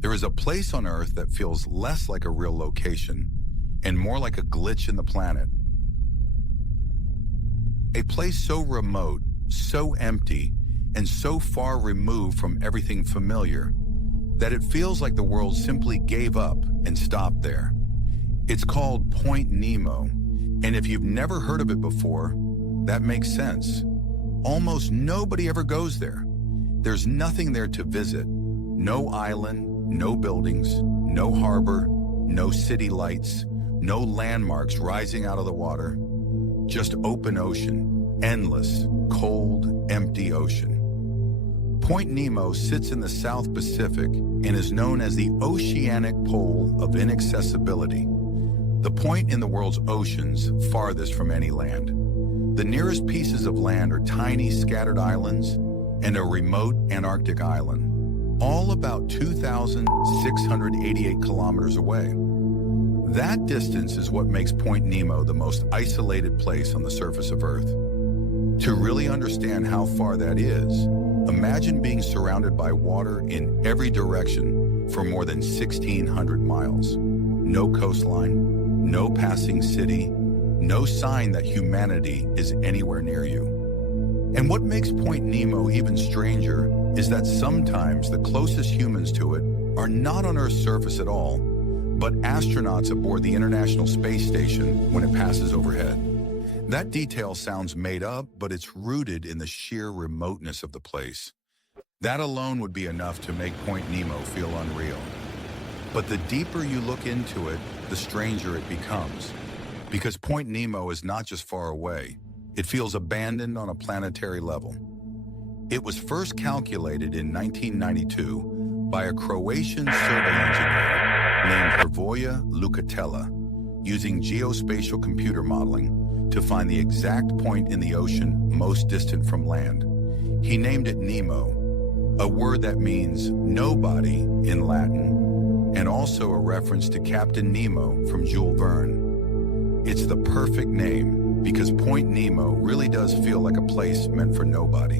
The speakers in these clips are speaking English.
There is a place on Earth that feels less like a real location and more like a glitch in the planet. A place so remote, so empty, and so far removed from everything familiar that it feels like the world simply gave up and stopped there. It's called Point Nemo, and if you've never heard of it before, that makes sense. Almost nobody ever goes there. There's nothing there to visit. No island, no buildings, no harbor, no city lights, no landmarks rising out of the water. Just open ocean, endless, cold, empty ocean. Point Nemo sits in the South Pacific and is known as the oceanic pole of inaccessibility, the point in the world's oceans farthest from any land. The nearest pieces of land are tiny scattered islands and a remote Antarctic island, all about 2,688 kilometers away. That distance is what makes Point Nemo the most isolated place on the surface of Earth. To really understand how far that is, imagine being surrounded by water in every direction for more than 1,600 miles. No coastline, no passing city, no sign that humanity is anywhere near you. And what makes Point Nemo even stranger is that sometimes the closest humans to it are not on Earth's surface at all, but astronauts aboard the International Space Station when it passes overhead. That detail sounds made up, but it's rooted in the sheer remoteness of the place. That alone would be enough to make Point Nemo feel unreal. But the deeper you look into it, the stranger it becomes. Because Point Nemo is not just far away, it feels abandoned on a planetary level. It was first calculated in 1992 by a Croatian survey engineer named Hrvoje Lukatela, using geospatial computer modeling to find the exact point in the ocean most distant from land. He named it Nemo, a word that means nobody in Latin, and also a reference to Captain Nemo from Jules Verne. It's the perfect name because Point Nemo really does feel like a place meant for nobody.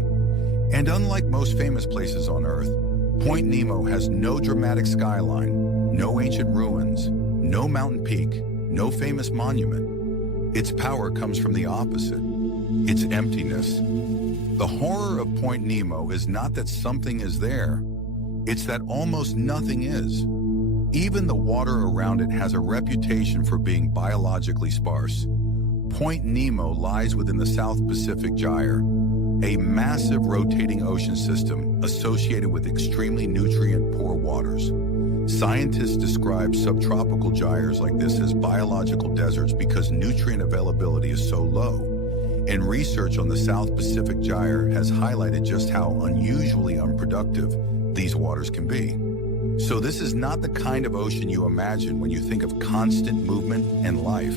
And unlike most famous places on Earth, Point Nemo has no dramatic skyline, no ancient ruins, no mountain peak, no famous monument. Its power comes from the opposite. Its emptiness. The horror of Point Nemo is not that something is there. It's that almost nothing is. Even the water around it has a reputation for being biologically sparse. Point Nemo lies within the South Pacific Gyre, a massive rotating ocean system associated with extremely nutrient-poor waters. Scientists describe subtropical gyres like this as biological deserts because nutrient availability is so low. And research on the South Pacific Gyre has highlighted just how unusually unproductive these waters can be. So this is not the kind of ocean you imagine when you think of constant movement and life.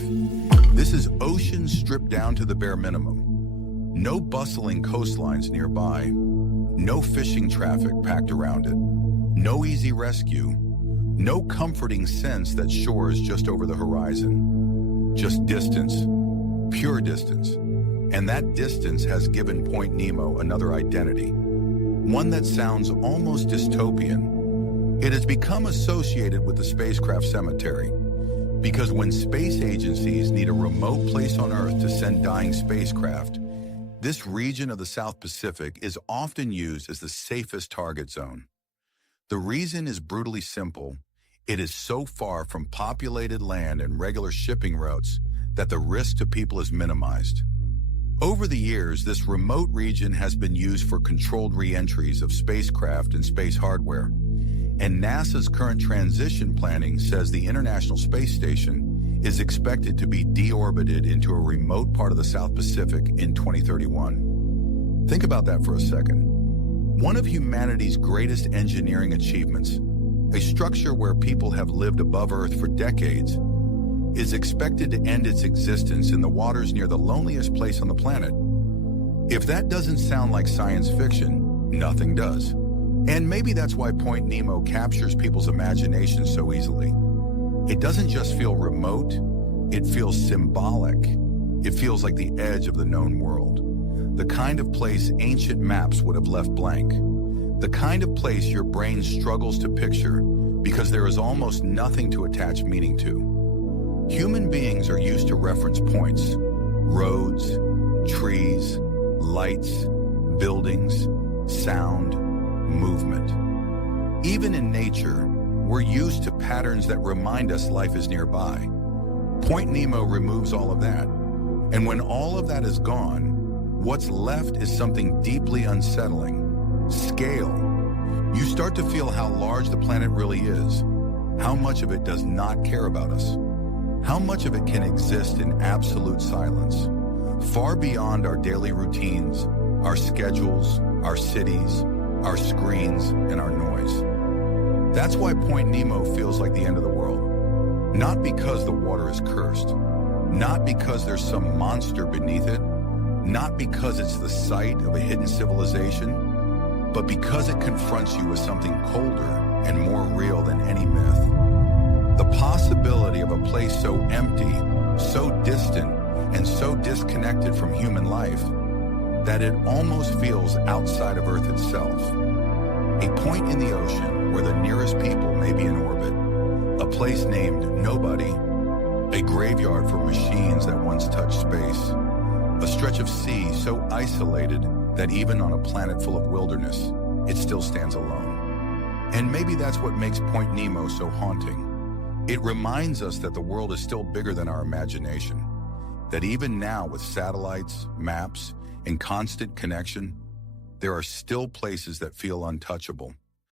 This is ocean stripped down to the bare minimum. No bustling coastlines nearby, no fishing traffic packed around it, no easy rescue, no comforting sense that shore is just over the horizon. Just distance, pure distance. And that distance has given Point Nemo another identity, one that sounds almost dystopian. It has become associated with the spacecraft cemetery, because when space agencies need a remote place on Earth to send dying spacecraft, this region of the South Pacific is often used as the safest target zone. The reason is brutally simple. It is so far from populated land and regular shipping routes that the risk to people is minimized. Over the years, this remote region has been used for controlled re-entries of spacecraft and space hardware. And NASA's current transition planning says the International Space Station is expected to be deorbited into a remote part of the South Pacific in 2031. Think about that for a second. One of humanity's greatest engineering achievements, a structure where people have lived above Earth for decades, is expected to end its existence in the waters near the loneliest place on the planet. If that doesn't sound like science fiction, nothing does. And maybe that's why Point Nemo captures people's imagination so easily. It doesn't just feel remote, it feels symbolic. It feels like the edge of the known world. The kind of place ancient maps would have left blank. The kind of place your brain struggles to picture because there is almost nothing to attach meaning to. Human beings are used to reference points, roads, trees, lights, buildings, sound, movement. Even in nature, we're used to patterns that remind us life is nearby. Point Nemo removes all of that. And when all of that is gone, what's left is something deeply unsettling: scale. You start to feel how large the planet really is, how much of it does not care about us, how much of it can exist in absolute silence, far beyond our daily routines, our schedules, our cities, our screens, and our noise. That's why Point Nemo feels like the end of the world. Not because the water is cursed, not because there's some monster beneath it, not because it's the site of a hidden civilization, but because it confronts you with something colder and more real than any myth. The possibility of a place so empty, so distant, and so disconnected from human life that it almost feels outside of Earth itself. A point in the ocean where the nearest people may be in orbit, a place named Nobody, a graveyard for machines that once touched space, a stretch of sea so isolated that even on a planet full of wilderness, it still stands alone. And maybe that's what makes Point Nemo so haunting. It reminds us that the world is still bigger than our imagination, that even now with satellites, maps, and constant connection, there are still places that feel untouchable.